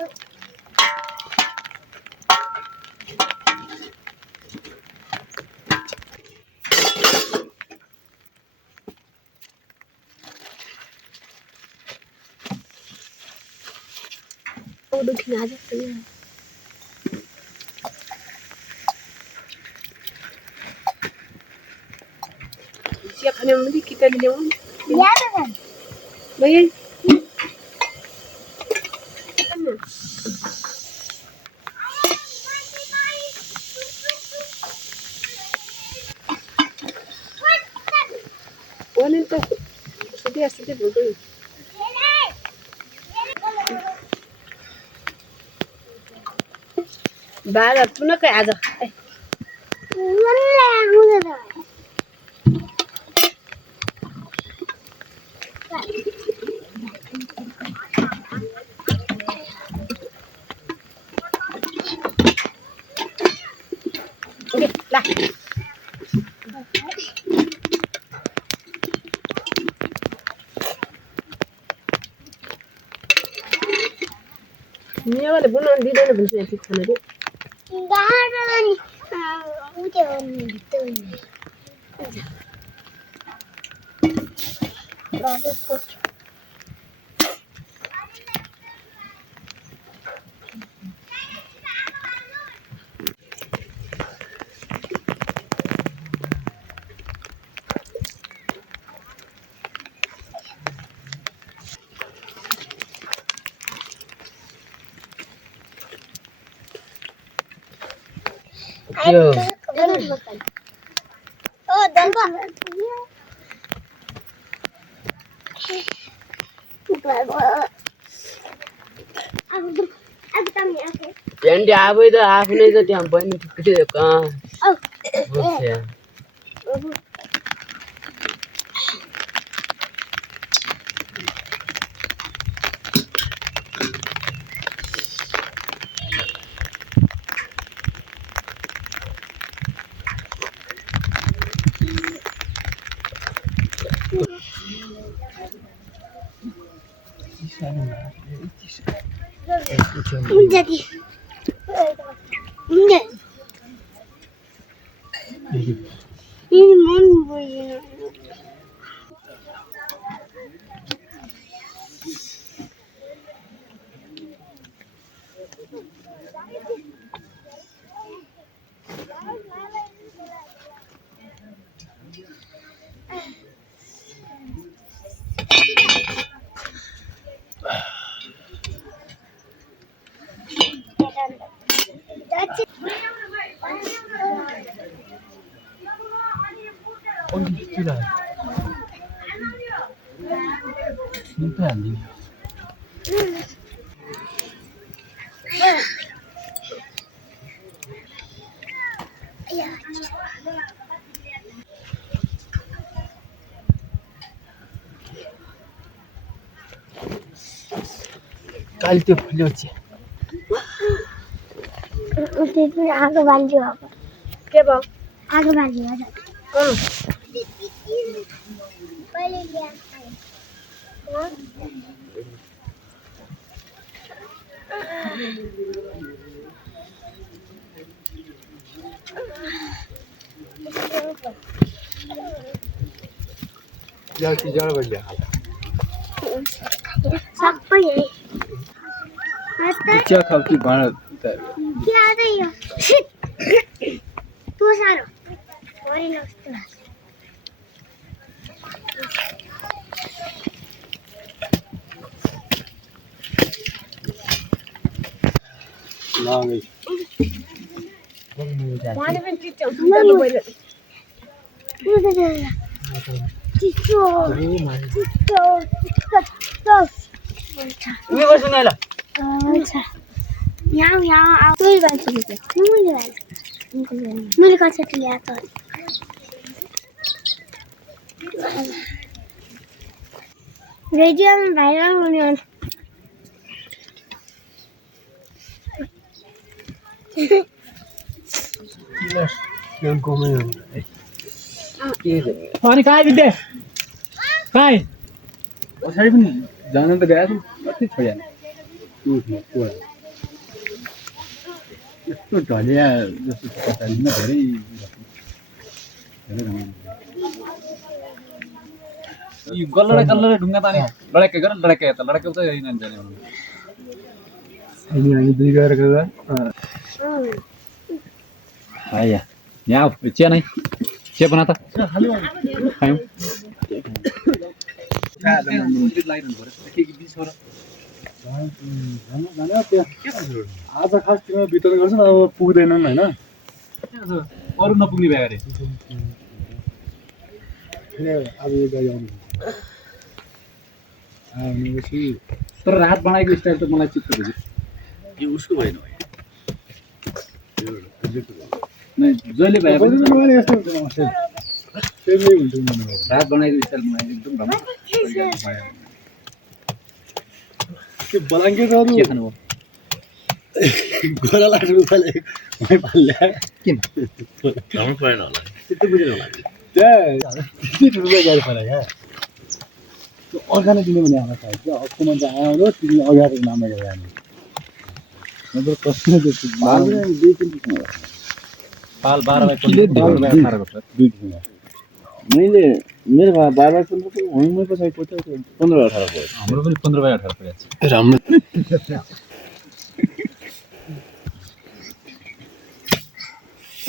Oh, dukin aja tuh. Siap hanya nanti kita di dalam. Ya kan. Baik. One itu sedih betul. Barat punya kayak aja. Oke, lah. Ini apa deh? Bukan di dalam bungkusnya sih, mana deh? Enggak ada nih. Udah gitu nih. Baru kok. Yo. Oh, dangga. Aku tanya aku. Yang dia apa itu? Aku nih itu yang paling gede kan. Oh. Oke. Menjadi. Enggak. Ini mau begini. Oh, gitu lah. Ini anjing. Kali tuh lucu. Itu aku bantu apa? Oke, Bang. Aku bantu aja. Boleh lihat. Ya kijar aja. Siapa ya? Ada. Dia kau ki banget. क्या आ रही हो? तू सारो. Sorry नमस्ते. Long. Mana pun kita sudah boleh. Cico. Cico. Ini kau sana lah. यहाँ यहाँ कोई बात नहीं है मुझे वाला मुझे कौन सा लिया तो रेडियो में वायरल होने वाला Yang kau main. पानी कहाँ है विद्या कहाँ है वो सारी भी जाना तो गया था, अच्छी छोड़ जाना। यस्तो ढलिया जस्तो पछाडिमा धेरै धेरै रमाइलो यो गल्लडा ढुङ्गा पानी लडाके गर लडाके यता लडाके उता जाने भन्नु अनि हामी दुई गएर गएर आया यहाँ चिया नै चिया बना त खायौँ आज खास तिमीहरू वितरण गर्छन् अब पुग्दैनन् होइन अरू नपुग्ने भए अरे अब यो गाडी आउनेपछि तर रात बनाएको स्टाइल त मलाई चित्त बुझ्यो यो उसको भएन जहिले भए पनि यस्तो हुन्छ त्यही हुन्छ रात बनाएको स्टाइल मलाई एकदम राम्रो के ब्ल्याङ्केटहरू के खानु हो गोरा लाग्छ उकाले मै पाल्ल्या किन राम्रो परेन होला त्यस्तो बुझेन होला त्यहाँ रुपियाँ गाडी पऱ्यो क्या त्यो अर्काले दिने भने आमा सायद क्या अर्को मान्छे आयो र तिमीले अगाडि नाम गरेर जाने नत्र कस्तो जस्तो दुई तिन किसिम पाल 12 बाई 15 गर्छ दुई किसिम मैले मेरो 12 बाई 15 को मै पछाडि पत्यो 15 18 को हाम्रो पनि 15 बाई 18 परेछ राम्रो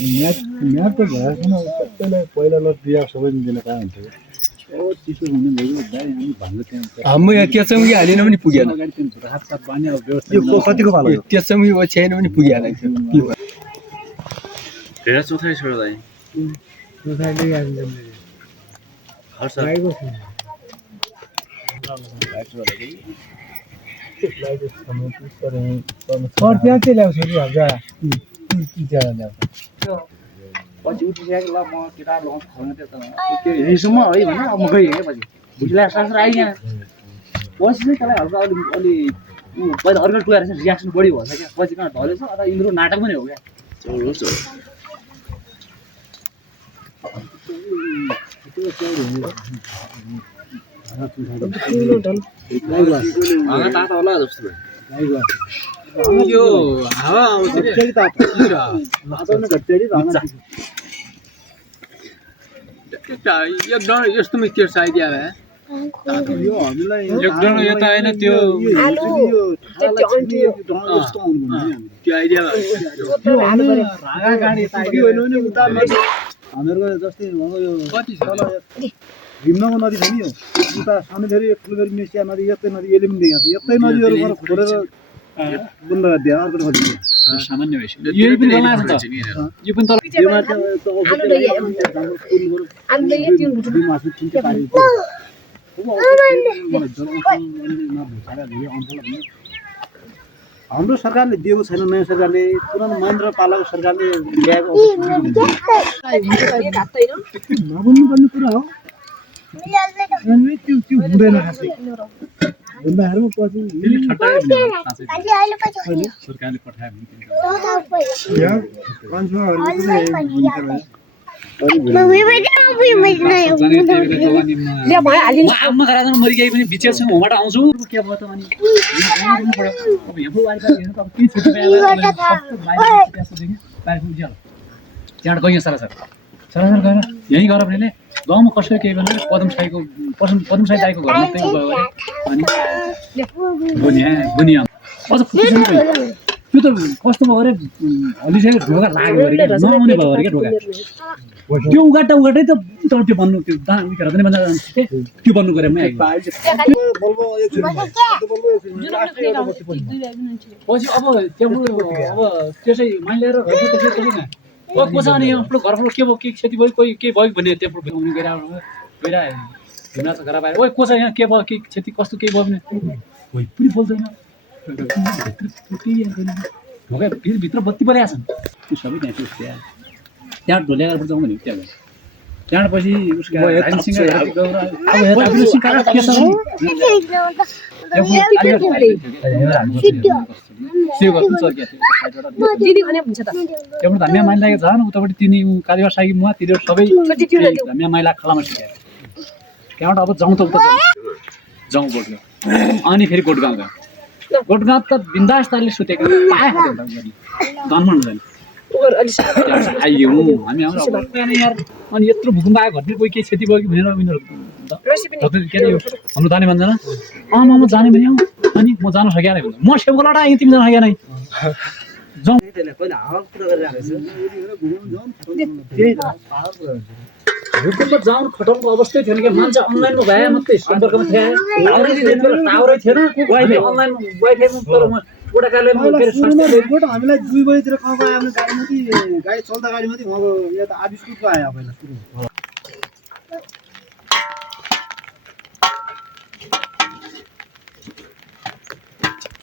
म्याच त भएर छैन सबैलाई पहिला ल बिहा सबै मिलेर कहाँ हुन्थ्यो ओ चिसो हुने भयो दाइ हामी भन्नु त्यहाँ हाम्रो यहाँ केचौकी हालेन पनि पुगेन अगाडि त्यो रात सात बान्ने अब व्यवस्था यो कतिको पालो केचौकी छैन पनि पुगिहाल्यो धेरै चौथाइ छोड्यो दाइ खर्च त्यहाँ चाहिँ ल्याउँछु नि हजार ल्याउँछ पछि उठिसकेको ल म किताब लगाउँछु खाउनु त्यो त्यो यहीसम्म है भने अब म गएँ है पछि भुटिला सासर आइगएन पछि चाहिँ त्यसलाई हल्का अलि पहिला अर्को टुएर चाहिँ रियाक्सन बढी भन्छ क्या पछि कहाँ ढलेछ अथवा यिनीहरू नाटक पनि हो क्या चौरो चौरो तातो होला जस्तो यो हावा आउँछ नि एकदम यस्तो मिक्चर आइदिया भए यो हामीलाई एकदम यता होइन त्यो त्यो आइडिया रागा गाडी हामीहरूको जस्तै अब यो तल भीमनगर नदी छ नि यो उता सानोखेरि ठुलोखेरि मेसिया नदी यतै नदी यसले पनि देखाएको यतै नदीहरू खोलेर बन्द गरिदियो अर्को खोलिदियो सामान्य भएछ यही पनि बनाएको छ यो पनि तल हाम्रो सरकारले दिएको छैन नयाँ सरकारले पुरानो महेन्द्र पालाको सरकारले ल्याएको नबुझ्नुपर्ने कुरा हो त्यो हुँदैन खासै भन्दाहरूमा पछि सरकारले पठायो आम्मा घरमा मरिगए पनि बिचेरसँग होबाट आउँछु के भयो त अनि अब यहाँ हेर्नु त अब के छुट्टी त्यहाँबाट गइयो सरासर गएर यहीँ गएर भने गाउँमा कसैले केही भने पदम साई दाईको घरमा त्यही गयो अनि बुनिया अझ फुटिसक्यो त्यो त कस्तो भयो अरे हलिसक्यो ढोका लाग्यो अरे क्या नआउने भयो अरे क्या ढोका त्यो उगाटै त तर त्यो बन्नु त्यो उखेर पनि बन्दा त्यो बन्नु गऱ्यो मै पछि अब त्यो अब त्यो चाहिँ माइलेर को छ अनि आफ्नो घरबाट के भयो के क्षति भयो कोही के भयो भने त्यो आउने गइरहेको घुम्न घर आएर ओ को छ यहाँ के भयो के क्षति कस्तो केही भयो भने कोही पनि बोल्दैन फेरि भित्र बत्ती परेको छन् त्यो सबै त्यहाँ ढोलेर जाउँ भने त्यहाँ त्यहाँबाट पछि उसको त्यहाँबाट धामिया माइला लागेको झन् उतापट्टि तिनी कालीबार साइकी मुवा तिनीहरू सबै धामिया माइला खालामा सिकायो त्यहाँबाट अब जाउँ त उता जाउँ गोठ अनि फेरि गोठ गाउँ गयो गोठगाँत त बिन्दास तालले सुतेको पाए धनमा हुँदैन उगर अलि आइयो हामी हाम्रो यार अनि यत्रो भूकम्प आयो घरतिर कोही केही क्षति भयो कि भनेर उनीहरू रेसिपी के अरे हाम्रो जाने भन्दैन म जाने भने अनि म जान सकेन भने म सेउको लडा आएँ तिमी जान सकेन जाउँ भूकम्प जाउँ खटाउनुको अवस्थै थिएन कि मान्छे अनलाइनमा भए मात्रै सम्पर्कमा थिए टावरै थिएन अनलाइनमा वाइफाईमा तर म बुढाकालमा के अरे गोठ हामीलाई 2 बजेतिर कहाँ आयो भने गाडी माथि गाडी चल्दा गाडी माथि अब यहाँ त आधी स्कुलको आयो पहिला सुरु